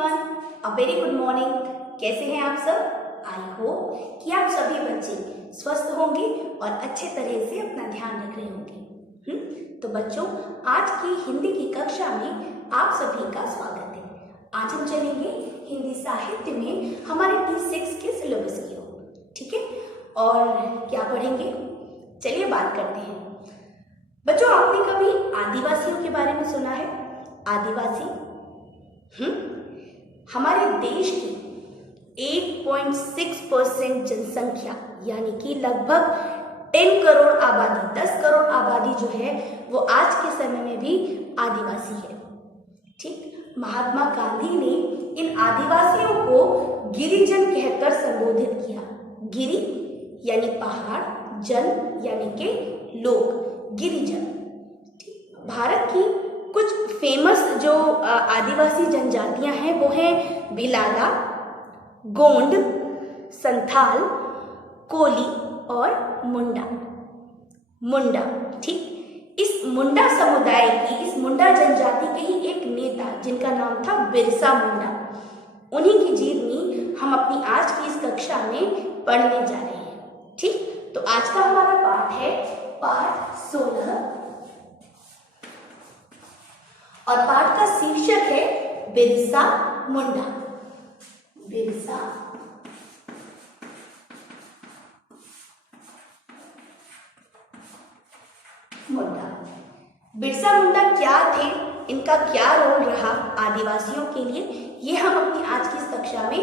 Everyone, a very good morning. कैसे हैं आप सब? आई होप कि आप सभी बच्चे स्वस्थ होंगे और अच्छे तरह से अपना ध्यान रख रहे होंगे। तो बच्चों, आज की हिंदी की कक्षा में आप सभी का स्वागत है। आज हम चलेंगे हिंदी साहित्य में हमारे T6 के सिलेबस की ओर, ठीक है? और क्या पढ़ेंगे, चलिए बात करते हैं। बच्चों, आपने कभी आदिवासियों के बारे में सुना है? आदिवासी हमारे देश की 8.6% जनसंख्या यानी कि लगभग 10 करोड़ आबादी, 10 करोड़ आबादी जो है वो आज के समय में भी आदिवासी है। ठीक, महात्मा गांधी ने इन आदिवासियों को गिरिजन कहकर संबोधित किया। गिरि यानी पहाड़, जन यानी के लोग, गिरिजन। भारत की कुछ फेमस जो आदिवासी जनजातियां हैं वो हैं भिलाला, गोंड, संथाल, कोली और मुंडा। ठीक, इस मुंडा समुदाय की, इस मुंडा जनजाति के ही एक नेता जिनका नाम था बिरसा मुंडा, उन्हीं की जीवनी हम अपनी आज की इस कक्षा में पढ़ने जा रहे हैं। ठीक, तो आज का हमारा पाठ है पाठ 16 और पाठ का शीर्षक है बिरसा मुंडा। बिरसा मुंडा। बिरसा मुंडा क्या थे, इनका क्या रोल रहा आदिवासियों के लिए, ये हम अपनी आज की इस कक्षा में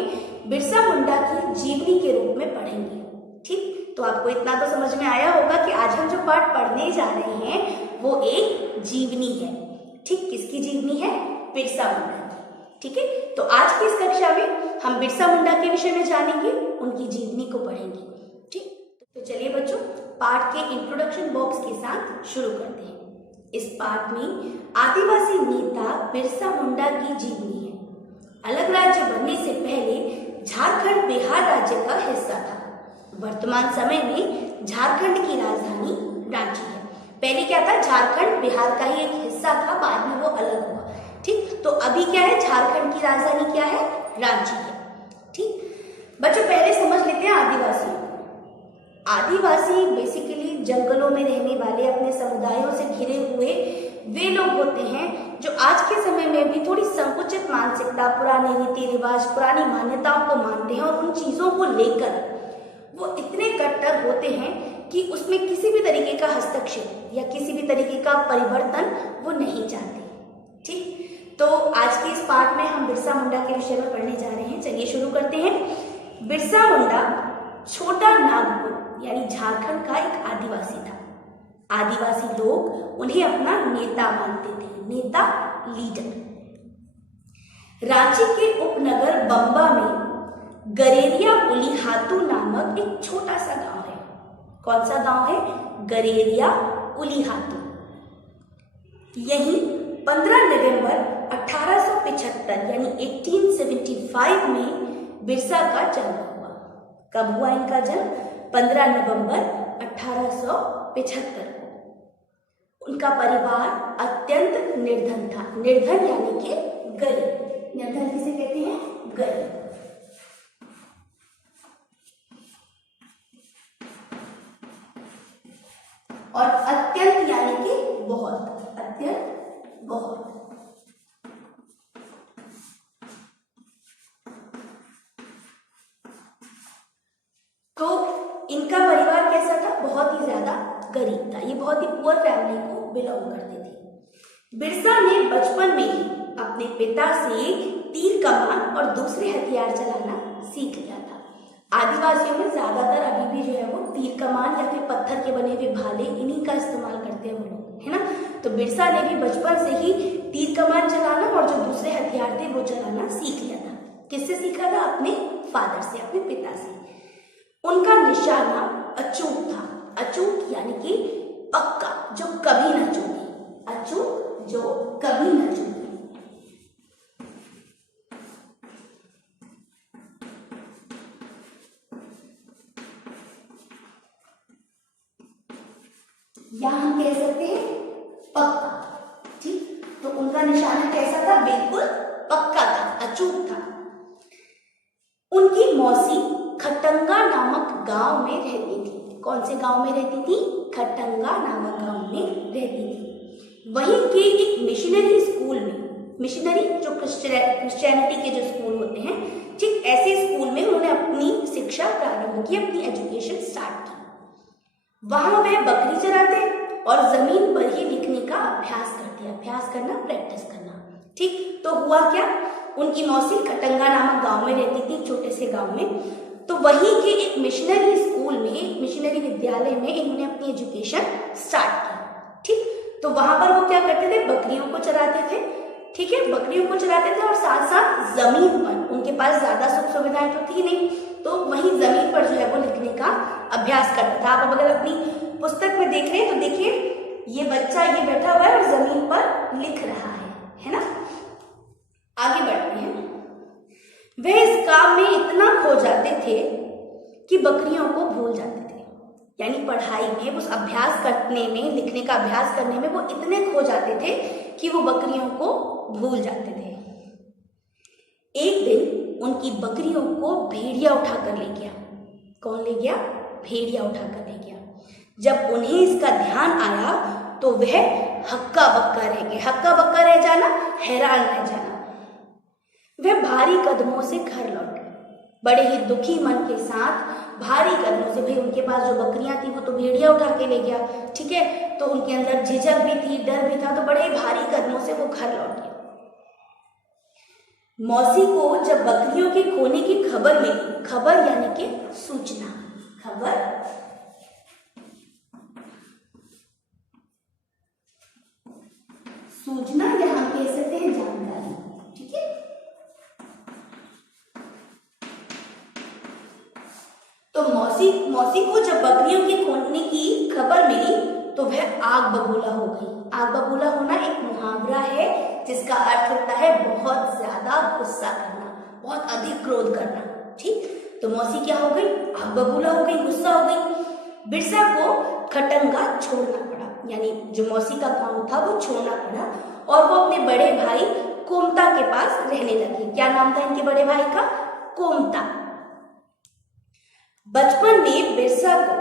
बिरसा मुंडा की जीवनी के रूप में पढ़ेंगे। ठीक, तो आपको इतना तो समझ में आया होगा कि आज हम जो पाठ पढ़ने जा रहे हैं वो एक जीवनी है। ठीक, किसकी जीवनी है? बिरसा मुंडा की। ठीक है, तो आज की इस कक्षा में हम बिरसा मुंडा के विषय में जानेंगे, उनकी जीवनी को पढ़ेंगे। ठीक, तो चलिए बच्चों, पाठ के इंट्रोडक्शन बॉक्स के साथ शुरू करते हैं। इस पाठ में आदिवासी नेता बिरसा मुंडा की जीवनी है। अलग राज्य बनने से पहले झारखंड बिहार राज्य का हिस्सा था। वर्तमान समय में झारखंड की राजधानी रांची है। पहले क्या था? झारखंड बिहार का ही एक हिस्सा था, बाद में वो अलग हुआ। ठीक, तो अभी क्या है? झारखंड की राजधानी क्या है? रांची है। ठीक बच्चों, पहले समझ लेते हैं आदिवासी। आदिवासी बेसिकली जंगलों में रहने वाले, अपने समुदायों से घिरे हुए वे लोग होते हैं जो आज के समय में भी थोड़ी संकुचित मानसिकता, पुराने रीति रिवाज, पुरानी मान्यताओं को मानते हैं और उन चीजों को लेकर वो इतने कट्टर होते हैं कि उसमें किसी भी तरीके का हस्तक्षेप या किसी भी तरीके का परिवर्तन वो नहीं चाहते। ठीक, तो आज के इस पाठ में हम बिरसा मुंडा के विषय में पढ़ने जा रहे हैं। चलिए शुरू करते हैं। बिरसा मुंडा छोटा नागपुर यानी झारखंड का एक आदिवासी था। आदिवासी लोग उन्हें अपना नेता मानते थे, नेता, लीडर। रांची के उपनगर बंबा में गरेरिया उलीहातू नामक एक छोटा सा गांव है। कौन सा गांव है? गरेरिया उलीहातू। यहीं 15 नवंबर 1875 यानी 1875 में बिरसा का जन्म हुआ। कब हुआ इनका जन्म? 15 नवंबर 1875 को। उनका परिवार अत्यंत निर्धन था। निर्धन यानी कि गरीब। निर्धन किसे कहते हैं? गरीब। और अत्यंत यानी कि बहुत, अत्यंत बहुत। तो इनका परिवार कैसा था? बहुत ही ज्यादा गरीब था। ये बहुत ही पुअर फैमिली को बिलोंग करते थे। बिरसा ने बचपन में ही अपने पिता से तीर कमान और दूसरे हथियार चलाना सीख लिया था। आदिवासियों में ज्यादातर अभी भी जो है वो तीर कमान या फिर पत्थर के बने हुए भाले, इन्हीं का इस्तेमाल करते हैं वो लोग, है ना? तो बिरसा ने भी बचपन से ही तीर कमान चलाना और जो दूसरे हथियार थे वो चलाना सीख लिया था। किससे सीखा था? अपने फादर से, अपने पिता से। उनका निशाना अचूक था। अचूक यानी कि पक्का, जो कभी न चूके। अचूक, जो कभी न चूके। या हम कह सकते हैं पक्का। ठीक, तो उनका निशाना कैसा था? बिल्कुल पक्का था, अचूक था। उनकी मौसी खटंगा नामक गांव में रहती थी। कौन से गांव में रहती थी? खटंगा नामक गांव में रहती थी। वहीं के एक मिशनरी स्कूल में, मिशनरी जो क्रिश्चियनिटी के जो स्कूल होते हैं, ठीक ऐसे स्कूल में उन्होंने अपनी शिक्षा प्रारंभ की, अपनी एजुकेशन स्टार्ट की। वहां वह बकरी चराते और जमीन पर ही लिखने का अभ्यास करते। अभ्यास करना, प्रैक्टिस करना। ठीक, तो हुआ क्या, उनकी मौसी खटंगा नामक गांव में रहती थी, छोटे से गांव में। तो वहीं के एक मिशनरी स्कूल में, एक मिशनरी विद्यालय में इन्होंने अपनी एजुकेशन स्टार्ट की। ठीक, तो वहां पर वो क्या करते थे? बकरियों को चराते थे। ठीक है, बकरियों को चराते थे और साथ साथ जमीन पर, उनके पास ज्यादा सुख सुविधाएं तो थी नहीं, तो वहीं जमीन पर जो है वो लिखने का अभ्यास करता था। आप अगर अपनी पुस्तक में देख रहे हैं तो देखिए, ये बच्चा ये बैठा हुआ है और जमीन पर लिख रहा है ना। आगे बढ़ते हैं। वह इस काम में इतना खो जाते थे कि बकरियों को भूल जाते थे। यानी पढ़ाई में, उस अभ्यास करने में, लिखने का अभ्यास करने में वो इतने खो जाते थे कि वो बकरियों को भूल जाते थे। एक दिन उनकी बकरियों को भेड़िया उठाकर ले गया। कौन ले गया? भेड़िया उठाकर ले गया। जब उन्हें इसका ध्यान आया तो वह हक्का बक्का रह गए। हक्का बक्का रह जाना, हैरान रह जाना। वह भारी कदमों से घर लौट गए, बड़े ही दुखी मन के साथ, भारी कदमों से। भाई उनके पास जो बकरियां थी वो तो भेड़िया उठा के ले गया, ठीक है, तो उनके अंदर झिझक भी थी, डर भी था, तो बड़े भारी कदमों से वो घर लौट गए। मौसी को जब बकरियों के खोने की खबर मिली, खबर यानी कि सूचना, खबर, सूचना या हम कह सकते हैं जानकारी, ठीक है। तो मौसी को जब बकरियों के खोने की खबर मिली तो वह आग बबूला हो गई। आग बबूला होना एक मुहावरा है जिसका अर्थ होता है बहुत ज्यादा गुस्सा करना, बहुत अधिक क्रोध करना। ठीक, तो मौसी क्या हो गई? आग बबूला हो गई, गुस्सा हो गई। बिरसा को खटंगा छोड़ना पड़ा, यानी जो मौसी का गांव था वो छोड़ना पड़ा और वो अपने बड़े भाई कोमता के पास रहने लगी। क्या नाम था इनके बड़े भाई का? कोमता। बचपन में बिरसा को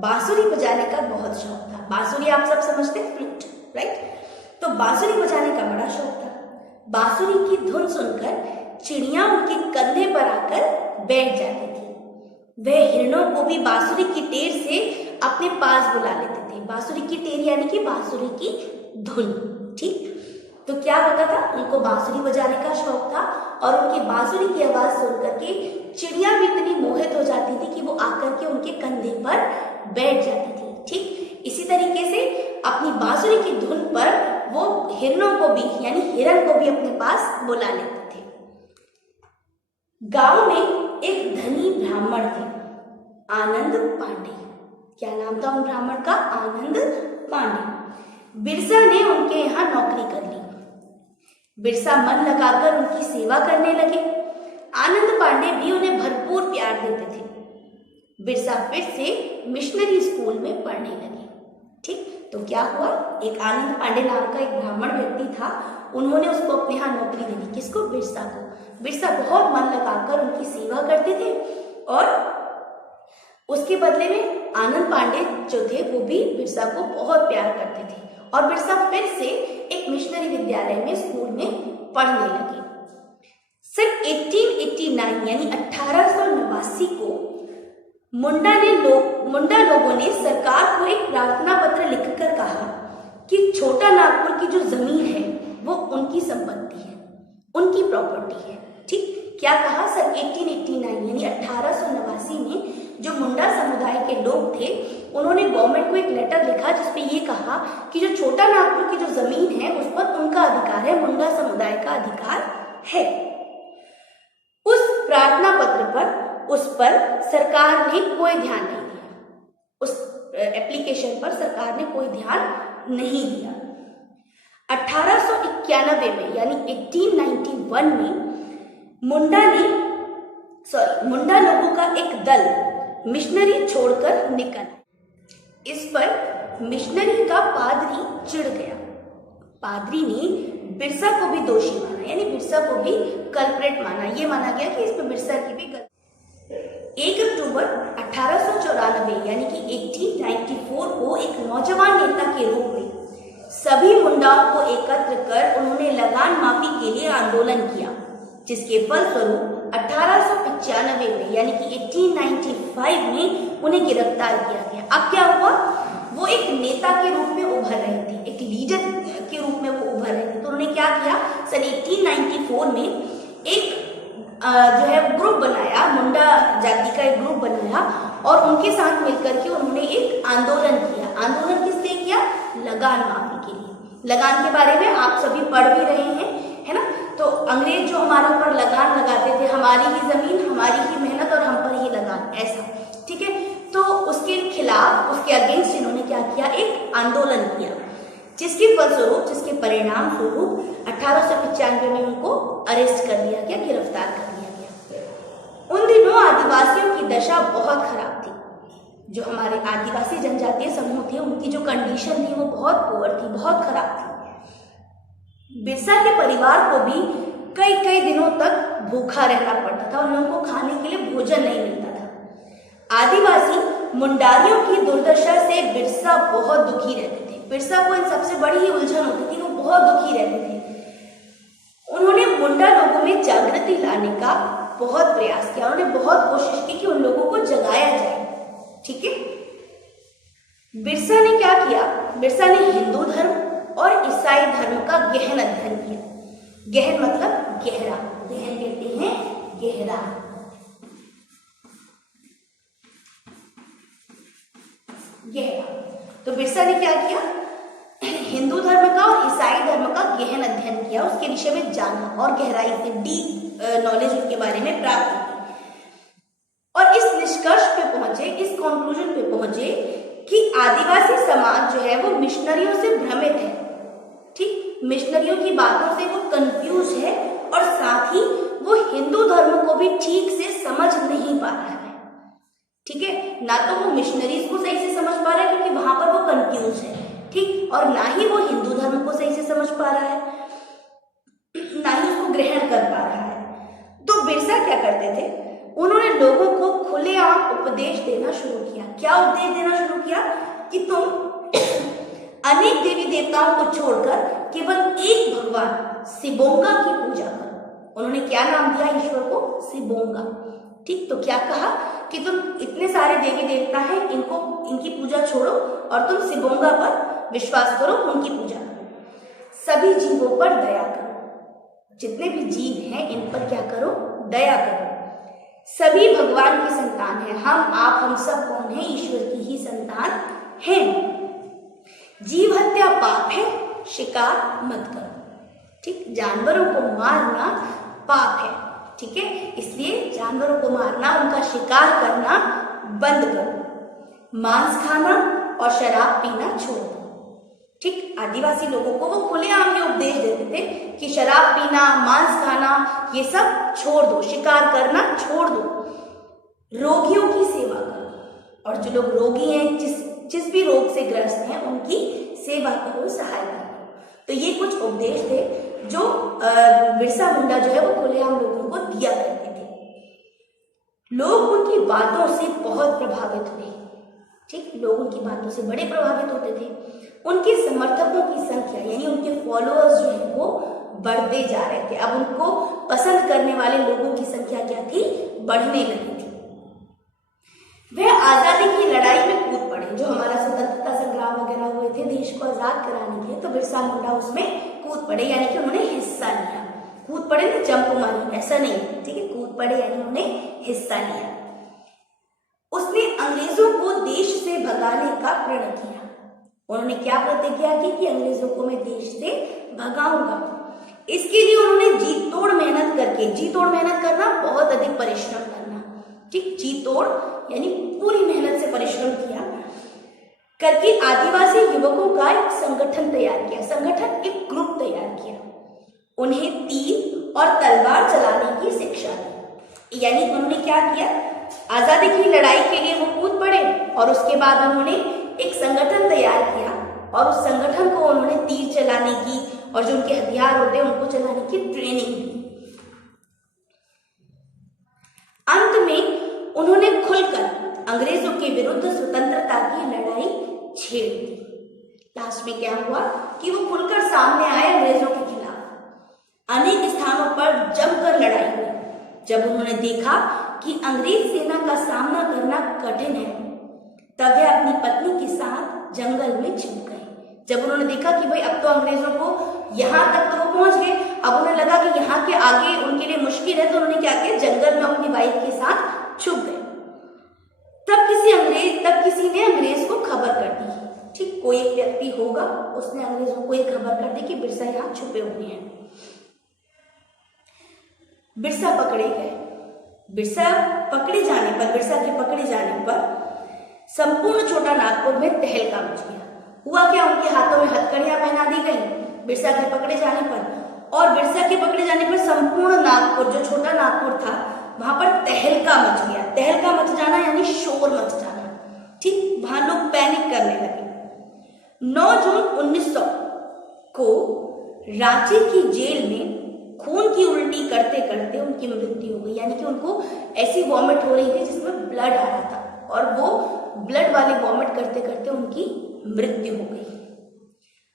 बांसुरी बजाने का बहुत शौक था। बांसुरी आप सब समझते हैं, फ्लूट, राइट? तो बांसुरी बजाने का बड़ा शौक था। बांसुरी की धुन सुनकर चिड़िया उनके कंधे पर आकर बैठ जाती थी। वह हिरणों को भी बांसुरी की टेर से अपने पास बुला लेते थे। बांसुरी की टेर यानी कि बांसुरी की धुन। ठीक, तो क्या होता था? उनको बांसुरी बजाने का शौक था और उनकी बांसुरी की आवाज सुनकर के चिड़िया भी इतनी मोहित हो जाती थी कि वो आकर के उनके कंधे पर बैठ जाती थी। ठीक, इसी तरीके से अपनी बांसुरी की धुन पर वो हिरणों को भी, यानी हिरण को भी अपने पास बुला लेते थे। गांव में एक धनी ब्राह्मण थे, आनंद पांडे। क्या नाम था उन ब्राह्मण का? आनंद पांडे। बिरसा ने उनके यहाँ नौकरी कर ली। बिरसा मन लगाकर उनकी सेवा करने लगे। आनंद पांडे भी उन्हें भरपूर प्यार देते थे। बिरसा फिर से मिशनरी स्कूल में पढ़ने लगे। ठीक, तो क्या हुआ? एक आनंद पांडे नाम का एक ब्राह्मण व्यक्ति था, उन्होंने उसको अपने यहाँ नौकरी दे दी। किसको? बिरसा को। बिरसा बहुत मन लगाकर उनकी सेवा करते थे और उसके बदले में आनंद पांडे जो थे वो भी बिरसा को बहुत प्यार करते थे और बिरसा फिर से एक मिशनरी विद्यालय में, स्कूल में पढ़ने लगे। सन 1889 यानी 1889 को मुंडा लोगों ने सरकार को एक प्रार्थना पत्र लिखकर कहा कि छोटा नागपुर की जो जमीन है वो उनकी संपत्ति है, उनकी प्रॉपर्टी है। ठीक, क्या कहा? सन 1889 यानी 1889 में जो मुंडा समुदाय के लोग थे उन्होंने गवर्नमेंट को एक लेटर लिखा जिसपे ये कहा कि जो छोटा नागपुर की जो जमीन है उस पर उनका अधिकार है, मुंडा समुदाय का अधिकार है। उस प्रार्थना पत्र पर, उस पर सरकार ने कोई ध्यान नहीं दिया। उस एप्लीकेशन पर सरकार ने कोई ध्यान नहीं दिया। 1891 में यानी 1891 में मुंडा लोगों का एक दल मिशनरी छोड़कर निकल। इस पर मिशनरी का पादरी चिढ़ गया। पादरी ने बिरसा को भी दोषी माना, माना, यानी बिरसा को भी कल्प्रेट माना। ये माना गया कि इसमें बिरसा की भी गलती। 1 अक्टूबर 1894 यानी कि 1894 को एक नौजवान नेता के रूप में सभी मुंडाओं को एकत्र कर उन्होंने लगान माफी के लिए आंदोलन किया, जिसके फलस्वरूप 1895 में यानी कि 1895 में उन्हें गिरफ्तार किया गया। अब क्या हुआ, वो एक नेता के रूप में उभर रहे थे, एक लीडर के रूप में वो उभर रहे थे। तो उन्होंने क्या किया, सन 1894 में एक जो है ग्रुप बनाया, मुंडा जाति का एक ग्रुप बनाया और उनके साथ मिलकर के उन्होंने एक आंदोलन किया। आंदोलन किस लिए किया, लगान माफी के लिए। लगान के बारे में आप सभी पढ़ भी रहे हैं, है ना। तो अंग्रेज जो हमारे ऊपर लगान लगाते थे, हमारी ही जमीन, हमारी ही मेहनत और हम पर ही लगान, ऐसा, ठीक है। तो उसके खिलाफ, उसके अगेंस्ट इन्होंने क्या किया, एक आंदोलन किया, जिसके फलस्वरूप, जिसके परिणाम स्वरूप 1895 में उनको अरेस्ट कर लिया गया, गिरफ्तार कर लिया गया। उन दिनों आदिवासियों की दशा बहुत खराब थी। जो हमारे आदिवासी जनजातीय समूह थे, उनकी जो कंडीशन थी वो बहुत पुअर थी, बहुत खराब थी। बिरसा के परिवार को भी कई कई दिनों तक भूखा रहना पड़ता था, उन लोगों को खाने के लिए भोजन नहीं मिलता था। आदिवासी मुंडारियों की दुर्दशा से बिरसा बहुत दुखी रहते थे। बिरसा को इन सबसे बड़ी ही उलझन होती थी, वो बहुत दुखी रहते थे। उन्होंने मुंडा लोगों में जागृति लाने का बहुत प्रयास किया, उन्होंने बहुत कोशिश की कि उन लोगों को जगाया जाए, ठीक है। बिरसा ने क्या किया, बिरसा ने हिंदू धर्म और ईसाई धर्म का गहन अध्ययन किया। गहन मतलब गहरा, गहन कहते हैं गहरा। गहरा, तो बिरसा ने क्या किया, हिंदू धर्म का और ईसाई धर्म का गहन अध्ययन किया, उसके विषय में जाना और गहराई से डीप नॉलेज उसके बारे में प्राप्त की और इस निष्कर्ष पे पहुंचे, इस कंक्लूजन पे पहुंचे कि आदिवासी समाज जो है वो मिशनरियों से भ्रमित है, ठीक, मिशनरियों की बातों से वो कंफ्यूज है और साथ ही वो हिंदू धर्म को भी ठीक से समझ नहीं पा रहा है, ठीक है। ना तो वो मिशनरीज को सही से समझ पा रहा है क्योंकि वहां पर वो कंफ्यूज है, ठीक, और ना ही वो हिंदू धर्म को सही से समझ पा रहा है, ना ही उसको ग्रहण कर पा रहा है। तो बिरसा क्या करते थे, उन्होंने लोगों को खुलेआम उपदेश देना शुरू किया। क्या उपदेश देना शुरू किया कि तुम अनेक देवी देवताओं को छोड़कर केवल एक भगवान सिबोंगा की पूजा करो। उन्होंने क्या नाम दिया ईश्वर को, सिबोंगा, ठीक। तो क्या कहा कि तुम इतने सारे देवी देवता हैं, इनकी पूजा छोड़ो और तुम सिबोंगा पर विश्वास करो, उनकी पूजा करो। सभी जीवों पर दया करो, जितने भी जीव हैं इन पर क्या करो, दया करो। सभी भगवान की संतान है, हम आप हम सब कौन है, ईश्वर की ही संतान हैं। जीव हत्या पाप है, शिकार मत करो, ठीक। जानवरों को मारना पाप है, ठीक है, इसलिए जानवरों को मारना, उनका शिकार करना बंद करो। मांस खाना और शराब पीना छोड़ दो, ठीक। आदिवासी लोगों को वो खुलेआम ये उपदेश देते थे कि शराब पीना, मांस खाना, ये सब छोड़ दो, शिकार करना छोड़ दो, रोगियों की सेवा करो और जो लोग रोगी हैं, जिस भी रोग से ग्रस्त हैं, उनकी सेवा करो, सहायता करो। तो ये कुछ उपदेश थे जो बिरसा मुंडा जो है वो खुलेआम लोगों को दिया करते थे। लोग उनकी बातों से बहुत प्रभावित हुए, ठीक, लोग उनकी बातों से बड़े प्रभावित होते थे। उनके समर्थकों की संख्या यानी उनके फॉलोअर्स जो है वो बढ़ते जा रहे थे। अब उनको पसंद करने वाले लोगों की संख्या क्या थी, बढ़ने लगी थी। वह आजादी की लड़ाई में कूद पड़े, जो हमारा स्वतंत्रता संग्राम वगैरह हुए थे देश को आजाद कराने के, तो बिरसा मुंडा उसमें कूद पड़े, यानी कि उन्होंने हिस्सा लिया। कूद पड़े ना जंप मारी, ऐसा नहीं, ठीक है, कूद पड़े यानी उन्होंने हिस्सा लिया। उसने अंग्रेजों को देश से भगाने का प्रण किया। उन्होंने क्या प्रतिज्ञा की कि अंग्रेजों को मैं देश से भगाऊंगा। इसके लिए उन्होंने जी तोड़ मेहनत करके, जी तोड़ मेहनत करना बहुत अधिक परिश्रम करना, ठीक, जी तोड़ यानी पूरी मेहनत से परिश्रम किया करके आदिवासी युवकों का एक संगठन तैयार किया, संगठन एक ग्रुप तैयार किया। उन्हें तीर और तलवार चलाने की शिक्षा दी, यानी उन्होंने क्या किया, आजादी की लड़ाई के लिए वो कूद पड़े और उसके बाद उन्होंने एक संगठन तैयार किया और उस संगठन को उन्होंने तीर चलाने की और जो उनके हथियार होते हैं उनको चलाने की ट्रेनिंग दी। अंत में उन्होंने खुलकर अंग्रेजों के विरुद्ध स्वतंत्रता की लड़ाई छेड़ दी। लास्ट में क्या हुआ कि वो खुलकर सामने आए अंग्रेजों के खिलाफ। अनेक स्थानों पर जमकर लड़ाई हुई। जब उन्होंने देखा कि अंग्रेज सेना का सामना करना कठिन है, तब वे अपनी पत्नी के साथ जंगल में छिप गए। जब उन्होंने देखा कि भाई अब तो अंग्रेजों को यहाँ तक तो वो पहुंच गए, अब उन्हें लगा कि यहाँ के आगे उनके लिए मुश्किल है, तो उन्होंने क्या किया, जंगल में अपनी वाइफ के साथ छुप गए। तब किसी ने अंग्रेज को खबर कर दी। ठीक, कोई एक व्यक्ति होगा, उसने अंग्रेजों को एक खबर कर दी कि बिरसा यहाँ छुपे हुए हैं। बिरसा पकड़े गए। बिरसा के पकड़े जाने पर संपूर्ण छोटा नागपुर में तहलका मच गया। हुआ क्या, उनके हाथों में हथकड़ियां पहना दी गई बिरसा के पकड़े जाने पर, और बिरसा के पकड़े जाने पर संपूर्ण नागपुर, जो छोटा नागपुर था, वहां पर तहलका मच गया। तहलका मच जाना यानी शोर मच जाना। ठीक, वहां लोग पैनिक करने लगे। 9 जून 1900 को रांची की जेल में खून की उल्टी करते करते उनकी मृत्यु हो गई। यानी कि उनको ऐसी वॉमिट हो रही थी जिसमें ब्लड आ रहा था, और वो ब्लड वाली वॉमिट करते करते उनकी मृत्यु हो गई।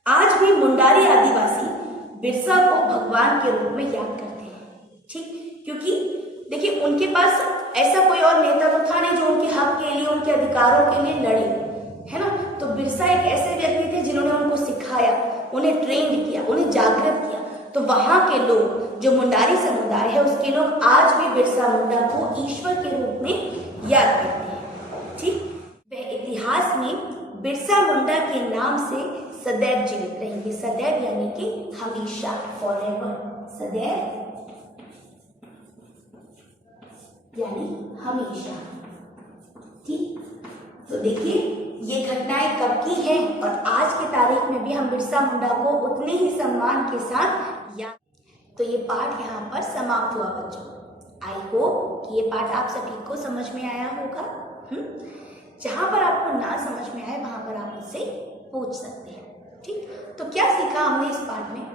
आज भी मुंडारी आदिवासी बिरसा को भगवान के रूप में याद करते हैं। ठीक, क्योंकि देखिए उनके पास ऐसा कोई और नेता तो था नहीं जो उनके हक के लिए, उनके अधिकारों के लिए लड़े, है ना। तो बिरसा एक ऐसे व्यक्ति थे जिन्होंने उनको सिखाया, उन्हें ट्रेंड किया, उन्हें जागृत किया। तो वहां के लोग, जो मुंडारी समुदाय है, उसके लोग आज भी बिरसा मुंडा को ईश्वर के रूप में याद करते हैं। ठीक, वह इतिहास में बिरसा मुंडा के नाम से सदैव जीवित रहेंगे। सदैव यानी कि हमेशा, फॉरएवर। सदैव यानी हमेशा। ठीक, तो देखिए ये घटनाएं कब की हैं, और आज की तारीख में भी हम बिरसा मुंडा को उतने ही सम्मान के साथ याद। तो ये पाठ यहाँ पर समाप्त हुआ बच्चों। आई होप कि ये पाठ आप सभी को समझ में आया होगा। जहां पर आपको ना समझ में आए वहां पर आप मुझसे पूछ सकते हैं। ठीक, तो क्या सीखा हमने इस पाठ में?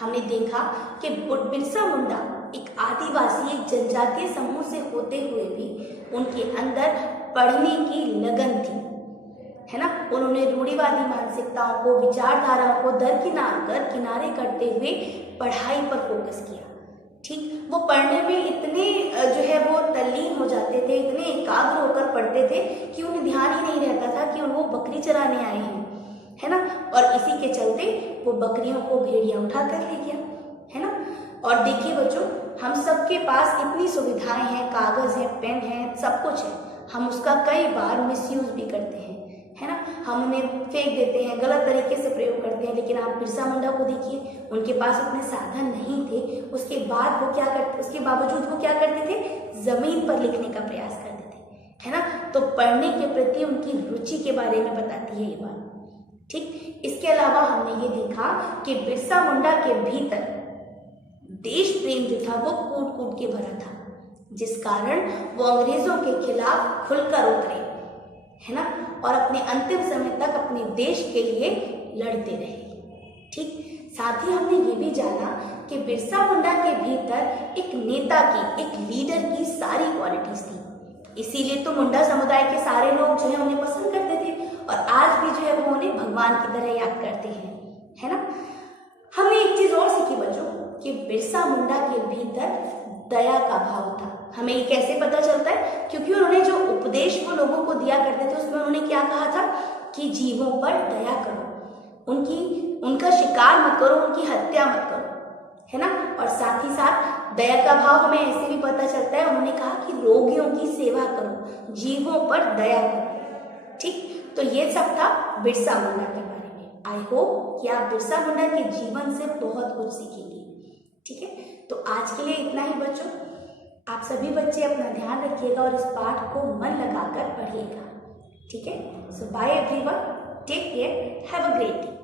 हमने देखा कि बिरसा मुंडा एक आदिवासी, एक जनजातीय समूह से होते हुए भी उनके अंदर पढ़ने की लगन थी, है ना। उन्होंने रूढ़िवादी मानसिकताओं को, विचारधाराओं को दरकिनारे करते हुए पढ़ाई पर फोकस किया। ठीक, वो पढ़ने में इतने जो है वो तल्लीन हो जाते थे, इतने एकाग्र होकर पढ़ते थे कि उन्हें ध्यान ही नहीं रहता था कि वो बकरी चराने आए हैं, है ना। और इसी के चलते वो बकरियों को भेड़िया उठा कर ले गया, है ना। और देखिए बच्चों, हम सबके पास इतनी सुविधाएं हैं, कागज है, पेन है, सब कुछ है, हम उसका कई बार मिसयूज भी करते हैं, है ना। हम उन्हें फेंक देते हैं, गलत तरीके से प्रयोग करते हैं। लेकिन आप बिरसा मुंडा को देखिए, उनके पास उतने साधन नहीं थे, उसके बावजूद वो क्या करते थे, जमीन पर लिखने का प्रयास करते थे, है ना। तो पढ़ने के प्रति उनकी रुचि के बारे में बताती है ये बात। ठीक, इसके अलावा हमने ये देखा कि बिरसा मुंडा के भीतर देश प्रेम जो था वो कूट कूट के भरा था, जिस कारण वो अंग्रेजों के खिलाफ खुलकर उतरे, है ना, और अपने अंतिम समय तक अपने देश के लिए लड़ते रहे। ठीक, साथ ही हमने ये भी जाना कि बिरसा मुंडा के भीतर एक नेता की, एक लीडर की सारी क्वालिटीज थी। इसीलिए तो मुंडा समुदाय के सारे लोग जो है उन्हें पसंद करते थे, और आज भी जो है वो उन्हें भगवान की तरह याद करते हैं, है ना। हमने एक चीज और सीखी बच्चों कि बिरसा मुंडा के भीतर दया का भाव था। हमें ये कैसे पता चलता है? क्योंकि उन्होंने जो उपदेश वो लोगों को दिया करते थे उसमें उन्होंने क्या कहा था कि जीवों पर दया करो, उनका शिकार मत करो, उनकी हत्या मत करो, है ना। और साथ ही साथ दया का भाव हमें ऐसे भी पता चलता है, उन्होंने कहा कि रोगियों की सेवा करो, जीवों पर दया करो। ठीक, तो ये सब था बिरसा मुंडा के बारे में। आई होप कि आप बिरसा मुंडा के जीवन से बहुत कुछ सीखेंगे। ठीक है, तो आज के लिए इतना ही बच्चों। आप सभी बच्चे अपना ध्यान रखिएगा और इस पाठ को मन लगाकर पढ़िएगा। ठीक है, so bye everyone, take care, have a great day.